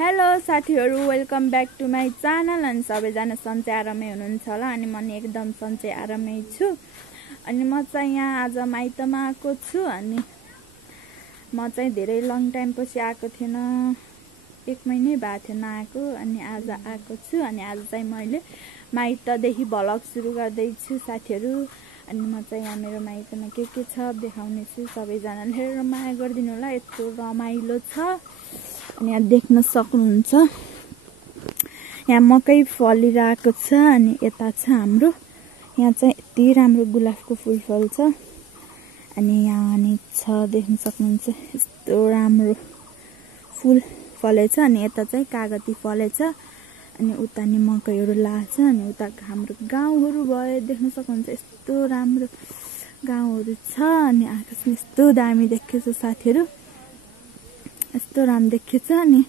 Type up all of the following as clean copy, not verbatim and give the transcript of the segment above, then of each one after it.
Hello साथीहरु, welcome back to my channel. अनि सबैजना सन्चै आरामै हुनुहुन्छ होला। अनि म नि एकदम सन्चै आरामै छु। अनि म चाहिँ यहाँ आज माइतमा आएको छु। अनि म चाहिँ धेरै लङ टाइम पछि आएको थिएन, 1 महिनै भएको थिएन आएको। अनि आज आएको छु। अनि आज चाहिँ मैले माइतदेखि भ्लग सुरु गर्दैछु साथीहरु। अनि म चाहिँ यहाँ मेरो माइतमा के छ देखाउने छु। सबैजनाले हेरेर माया गरिदिनु होला, यस्तो रमाइलो छ। अनि यहाँ देख्न सक्नुहुन्छ, यहाँ मकै फलिरहेको छ। अनि यता छ हाम्रो, यहाँ चाहिँ यति राम्रो गुलाबको फुल फल्छ। अनि यहाँ नि छ देख्न सक्नुहुन्छ, यस्तो राम्रो फुल फलेछ। अनि यता चाहिँ कागती फलेछ। अनि उता नि मकैहरू लाग्छ। अनि उता हाम्रो गाउँहरू भयो, देख्न सक्नुहुन्छ यस्तो राम्रो गाउँहरू छ। अनि आकाश यस्तो दामी देखेछ साथीहरु, यस्तो राम्रो देखेछ। अनि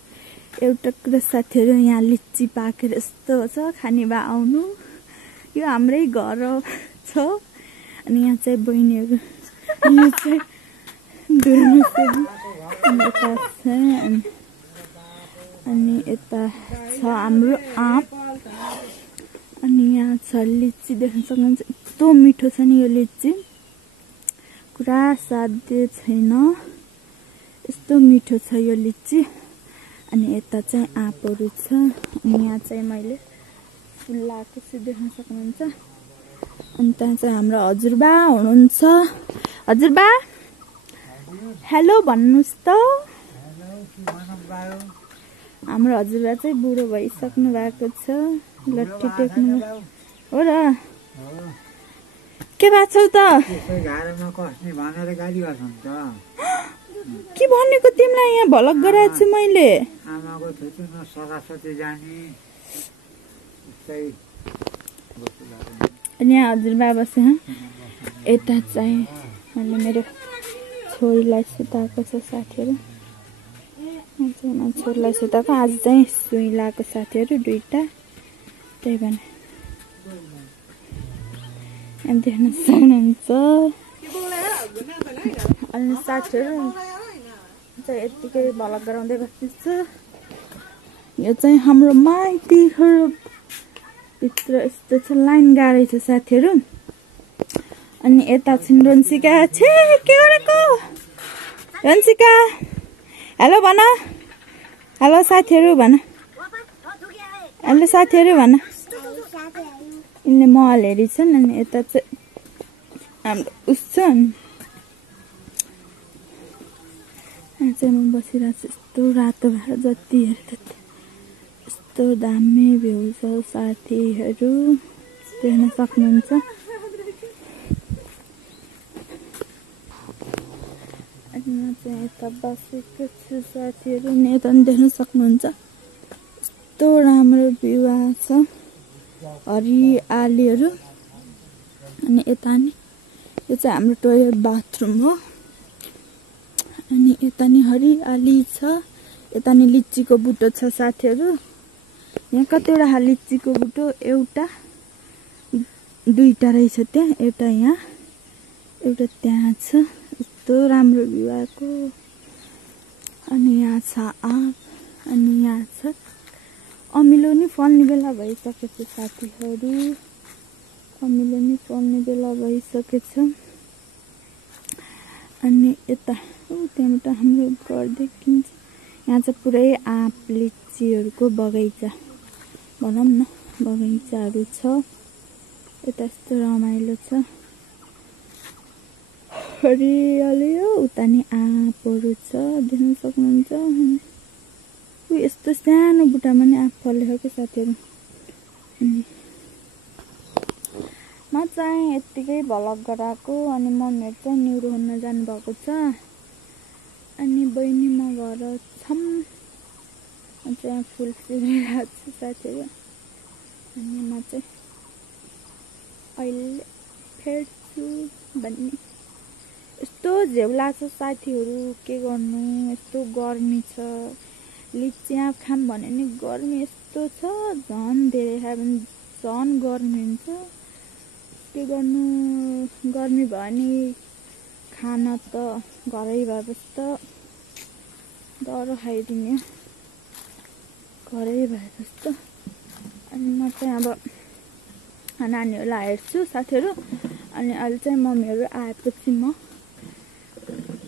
एउटा कुरा साथीहरु, यहाँ लिच्ची पाकेर यस्तो छ, खाने भए आउनु, यो हाम्रै घर छ। अनि यहाँ चाहिँ बहिनीहरू, यो चाहिँ अनि यता छ हाम्रो आँप। अनि यहाँ छ लिच्ची, देख्न सक्नुहुन्छ यस्तो मिठो छ नि यो लिच्ची, कुरा साध्य छैन, यस्तो मिठो छ यो लिच्ची। अनि यता चाहिँ आँपहरू छ। अनि यहाँ चाहिँ मैले फुल लगाएको छु, देख्न सक्नुहुन्छ। अनि त्यहाँ चाहिँ हाम्रो हजुरबा हुनुहुन्छ। हजुरबा हेलो भन्नुस् त। हाम्रो हजुरबा चाहिँ बुढो भइसक्नु भएको छ, लट्ठी टेक्नु हो र। के भएको छौ त? के भनेको तिमीलाई? यहाँ भ्लग गराएको छु मैले। अनि यहाँ हजुरबा बसे। यता चाहिँ मैले मेरो छोरीलाई सुताएको छ साथीहरु। छोरीलाई सुताएको, आज चाहिँ सुई लगाएको साथीहरु 2टा, त्यही भएर देख्न सक्नुहुन्छ। अनि साथीहरु चाहिँ यतिकै भ्लग गराउँदै बस्छु। यो चाहिँ हाम्रो माइतीहरु भित्र यस्तो छ, लाइन गाह्रै छ साथीहरु। अनि यता छिन् रन्सिका। छे के गरेको रन्सिका? हेलो भन, हेलो साथीहरु भन, हेलो साथीहरु भन। यिनले मल हेरिछन्। अनि यता चाहिँ हाम्रो उस छ। यहाँ चाहिँ म बसिरहेको छु, यस्तो रातो भएर जति हेरे त्यति यस्तो दामी भ्यू छ साथीहरु, देख्न सक्नुहुन्छ। अनि म चाहिँ यता बसेको छु साथीहरु, यता पनि देख्न सक्नुहुन्छ यस्तो राम्रो भ्यू आछ, हरियालीहरु। अनि यता नि यो चाहिँ हाम्रो टोयलेट बाथरुम हो। अनि यता नि हरियाली छ। यता नि लिच्चीको बुटो छ साथीहरु। यहाँ कतिवटा लिच्चीको बुटो? एउटा 2टा रहेछ त्यहाँ, एउटा यहाँ, एउटा त्यहाँ छ। यस्तो राम्रो भ्यू आएको। अनि यहाँ छ आँप। अनि यहाँ छ अमिलो नि फल्ने बेला भइसकेछ साथीहरु, अमिलो नि फल्ने बेला भइसकेछ। अनि यता त्यहाँबाट हाम्रो घर देखिन्छ। यहाँ चाहिँ पुरै आँप लिच्चीहरूको बगैँचा भनौँ न, बगैँचाहरू छ। यता यस्तो रमाइलो छ, हरियाली हो। उता नि आँपहरू छ, देख्न सक्नुहुन्छ। यस्तो सानो बुट्टामा नि आँप फलेको के साथीहरु। अनि म चाहिँ यतिकै भ्लग गराएको। अनि मम्मीहरू चाहिँ न्युरो हुन जानु भएको छ। अनि बहिनी म घर छौँ। म चाहिँ फुल सिलिरहेको छु साथीहरु। अनि म चाहिँ अहिले फेर्छु भन्ने यस्तो झेउ लाग्छ साथीहरु, के गर्नु, यस्तो गर्मी छ। लिच्ची आँप खाम भने नि गर्मी यस्तो छ, झन् धेरै खायो भने झन् गर्मी हुन्छ। के गर्नु, गर्मी भयो नि खान त घरै भएपछि त डर खाइदिने। घरै भए जस्तो। अनि म चाहिँ अब नानीहरूलाई हेर्छु साथीहरू। अनि अहिले चाहिँ मम्मीहरू आएपछि म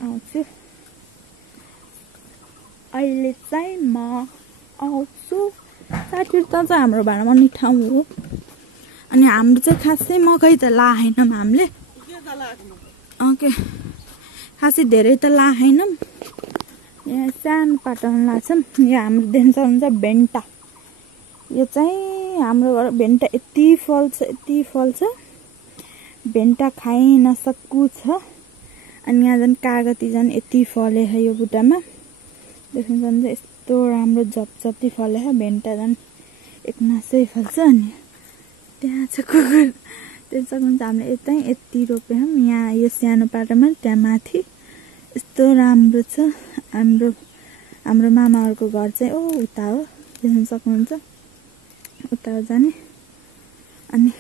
आउँछु। अहिले चाहिँ म आउँछु साथीहरू। त चाहिँ हाम्रो भाडामा नि ठाउँ हो। अनि हाम्रो चाहिँ खासै मकै त लाएनौँ हामीले। ओके खासै धेरै त लाएनौँ। यहाँ सानो पाटामा लाग्छौँ। यहाँ हाम्रो देख्न सक्नुहुन्छ भेन्टा। यो चाहिँ हाम्रो घर भेन्टा यति फल्छ भेन्टा खाइ नसक्कु छ। अनि यहाँ झन् कागती झन् यति फले यो बुट्टामा देख्न सक्नुहुन्छ। यस्तो राम्रो झपझप्ती फले भेन्टा झन् एकनासै फल्छ। अनि त्यहाँ छ कुकुर देख्न सक्नुहुन्छ। हामीले यति रोप्यौँ यहाँ यो सानो पाटामा। त्यहाँ माथि यस्तो राम्रो छ। हाम्रो मामाहरूको घर चाहिँ उता हो देख्न सक्नुहुन्छ। उता जाने। अनि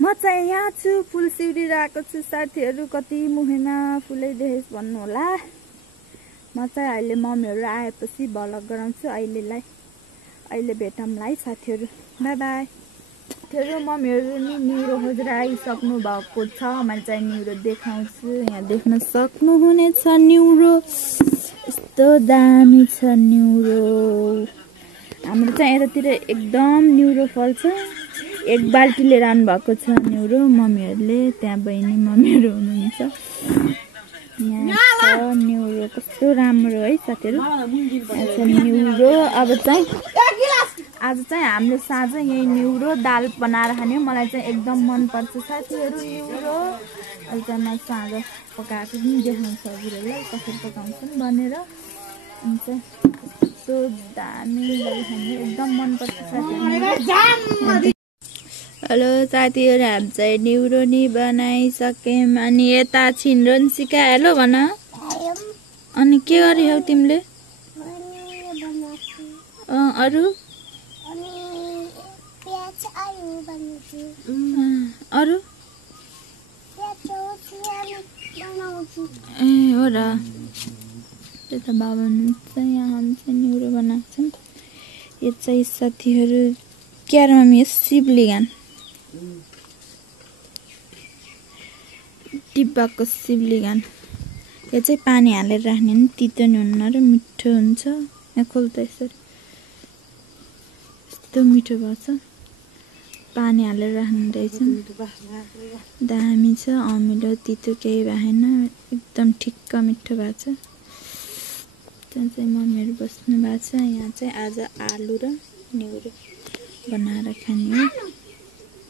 म चाहिँ यहाँ छु फुल सिउरिरहेको छु साथीहरू। कति मुखैमा फुलै देखेस् भन्नु होला। म चाहिँ अहिले मम्मीहरू आएपछि भ्लग गराउँछु। अहिले भेटौँला है साथीहरू। By by. साथीहरू मम्मीहरू नि न्युरो खोजेर आइसक्नु भएको छ। मैले चाहिँ न्युरो देखाउँछु। यहाँ देख्न सक्नुहुनेछ न्युरो यस्तो दामी छ न्युरो। हाम्रो चाहिँ यतातिर एकदम न्युरो फल्छ। एक बाल्टी लिएर आउनु भएको छ न्युरो मम्मीहरूले। त्यहाँ बहिनी मम्मीहरू हुनुहुन्छ। यहाँ छ न्युरो कस्तो राम्रो है साथीहरू। यहाँ छ न्युरो। अब चाहिँ आज चाहिँ हाम्रो साँझ यही न्युरो दाल बनाएर खाने। मलाई चाहिँ एकदम मनपर्छ साथीहरू न्युरो। अहिले चाहिँ मैले साँझ पकाएको पनि देखाउँछु हजुरहरूलाई कसरी पकाउँछन् भनेर। अनि चाहिँ कस्तो दामी गरी खाने एकदम मनपर्छ साथीहरू। हेलो साथीहरू हामी चाहिँ न्युरो नि बनाइसक्यौँ। अनि यता छिन्रो नि सिकायो हेलो भन। अनि के गरिहौ तिमीले? अरू अरू ए हो र। त्यता बाबा हुनुहुन्छ। यहाँ हामी चाहिँ न्युरो बनाएको छौँ। यो चाहिँ साथीहरू क्या र मम्मी सिब्लिगान डिब्बाको सिब्लिगान। यो चाहिँ पानी हालेर राख्ने नि तितो नि हुन्न र मिठो हुन्छ। यहाँ खोल्दा यसरी यस्तो मिठो भएछ। पानी हालेर राख्नु रहेछ। दामी छ। अमिलो तितो केही भएन एकदम ठिक्क मिठो भएको छ। त्यहाँ चाहिँ मम्मीहरू बस्नु भएको छ। यहाँ चाहिँ आज आलु र न्युरो बनाएर खाने हो।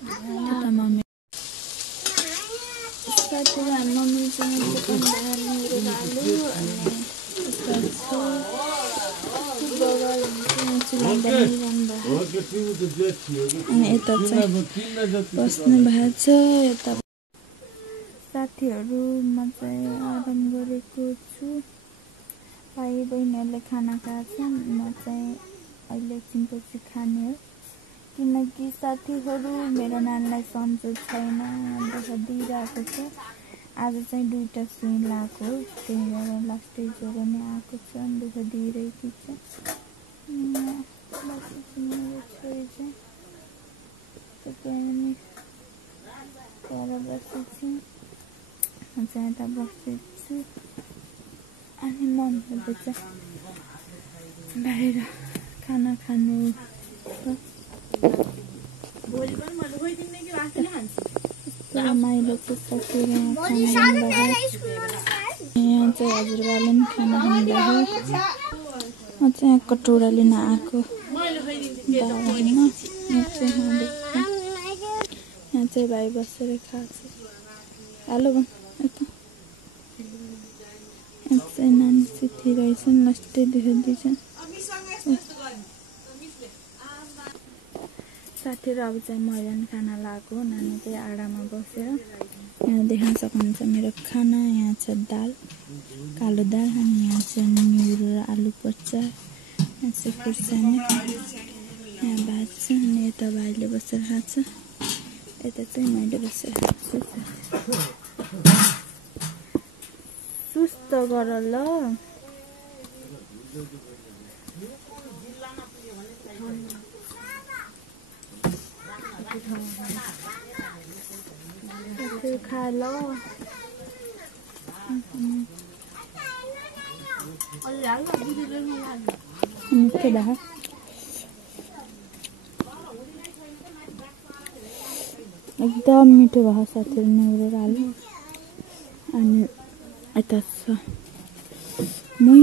त्यता मम्मी साथीहरू हामी मम्मीसँग न्युरो आलु अनि यता चाहिँ बस्नु भएको छ। यता साथीहरू म चाहिँ आराम गरेको छु। भाइ बहिनीहरूले खाना खाएछन्। म चाहिँ अहिले एकछिनपछि खाने हो। किनकि साथीहरू मेरो नानीलाई सन्चो छैन दुःख दिइरहेको छ। आज चाहिँ 2टा सुई लगाएको हो। त्यही भएर लास्टै ज्वरो नै आएको छ। दुःख दिइरहेकी छ। छोरी चाहिँ तपाईँ पर बसेछु। म चाहिँ यता बसेछु। अनि मम्मीहरूले चाहिँ बाहिर खाना खानु रमाइलो चाहिँ साथीहरू यहाँ चाहिँ हजुरबाले पनि खाना खानुभयो। म चाहिँ कटौरा लिन आएको दावामा। यहाँ चाहिँ भाइ बसेर खान्छ। हेलो भन यता। यहाँ चाहिँ नानी सुतिरहेछन्। लास्टै देखाउँदैछन् साथीहरू। अब चाहिँ मैले खाना लगाएको। नानी चाहिँ आडामा बसेर। यहाँ देख्न सक्नुहुन्छ मेरो खाना। यहाँ छ दाल कालो दाल। अनि यहाँ चाहिँ न्युरो र आलु पर्चा। यहाँ चाहिँ खुर्सानी यहाँ भात छ। अनि यता भाइले बसेर खान्छ। यता चाहिँ मैले बसेर खान्छु। सुस्त गर ल। खा लो मिठो भयो एकदम मिठो भयो साथीहरु नेउरेर हाल्यो अनि यता छ मै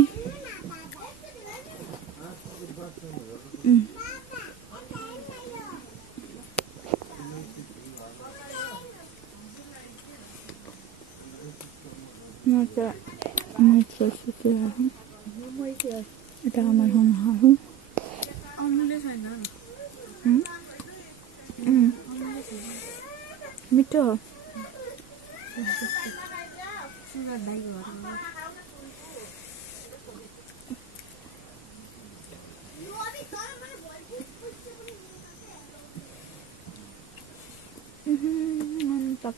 Masa micho susu haru. Ita amar hon haru. Micho. Mantap.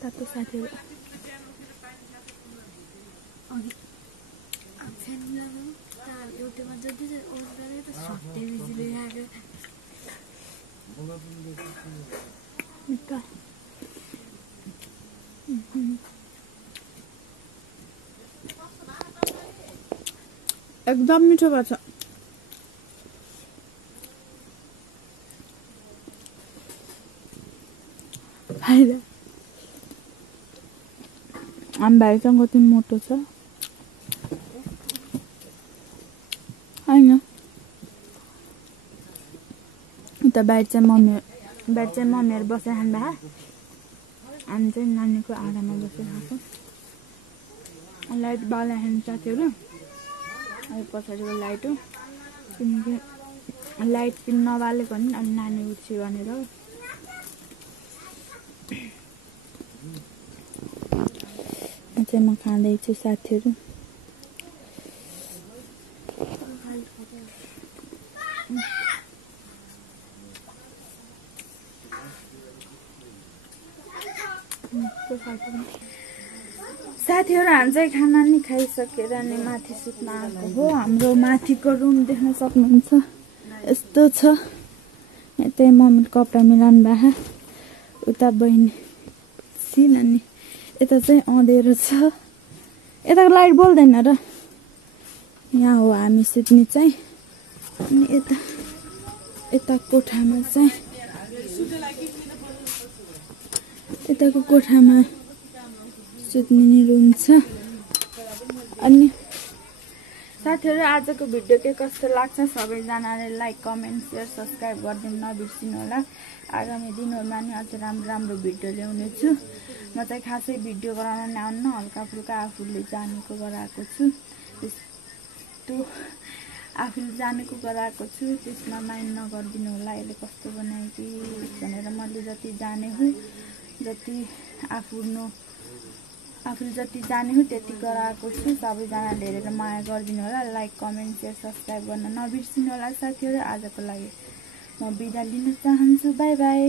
Tato साथीहरु एकदम मिठो भएको छ फाइदा आम्बाहरु कति मोटो छ हैन उता बाहिर चाहिँ मम्मीहरु बसेर खानु भए हामी चाहिँ नानीको आराममा बसेर खाएको लाइट बाल्न हेर्नु साथीहरु अहिले पछाडिको लाइट हो किनकि लाइट पिन नबालेको नि अनि नानी उठ्छ भनेर चाहिँ म खाँदैछु साथीहरु साथीहरु हामी चाहिँ खाना नि खाइसकेर नि माथि सुत्न आएको हो हाम्रो माथिको रुम देख्न सक्नुहुन्छ यस्तो छ यतै मम्मीले कपडा मिलाउनु भए उता बहिनी सिन अनि यता चाहिँ अँधेरो छ यताको लाइट बल्दैन र यहाँ हो हामी सुत्ने चाहिँ अनि यता कोठामा चाहिँ यताको कोठामा सुत्ने रुम छ अनि साथीहरु आजको भिडियो के कस्तो लाग्छ सबैजनाले लाइक कमेन्ट शेयर सब्स्क्राइब गर्दिन नबिर्सिनु होला आगामी दिनहरुमा नि अझ राम्रो भिडियो ल्याउने छु म चाहिँ खासै भिडियो गराउन आउन्न हल्का फुल्का आफूले जानेको गराएको छु त्यस्तो आफूले जानेको गराएको छु त्यसमा माइन्ड नगर्दिनु होला यसले कस्तो बनाए कि भनेर मैले जति जाने हो जति आफूले जति जाने हो त्यति गराएको छु सबैजनाले हेरेर माया गर्दिनु होला लाइक कमेन्ट शेयर सब्स्क्राइब गर्न नबिर्सिनु होला साथीहरु आजको लागि म बिदा लिन चाहन्छु बाइ बाइ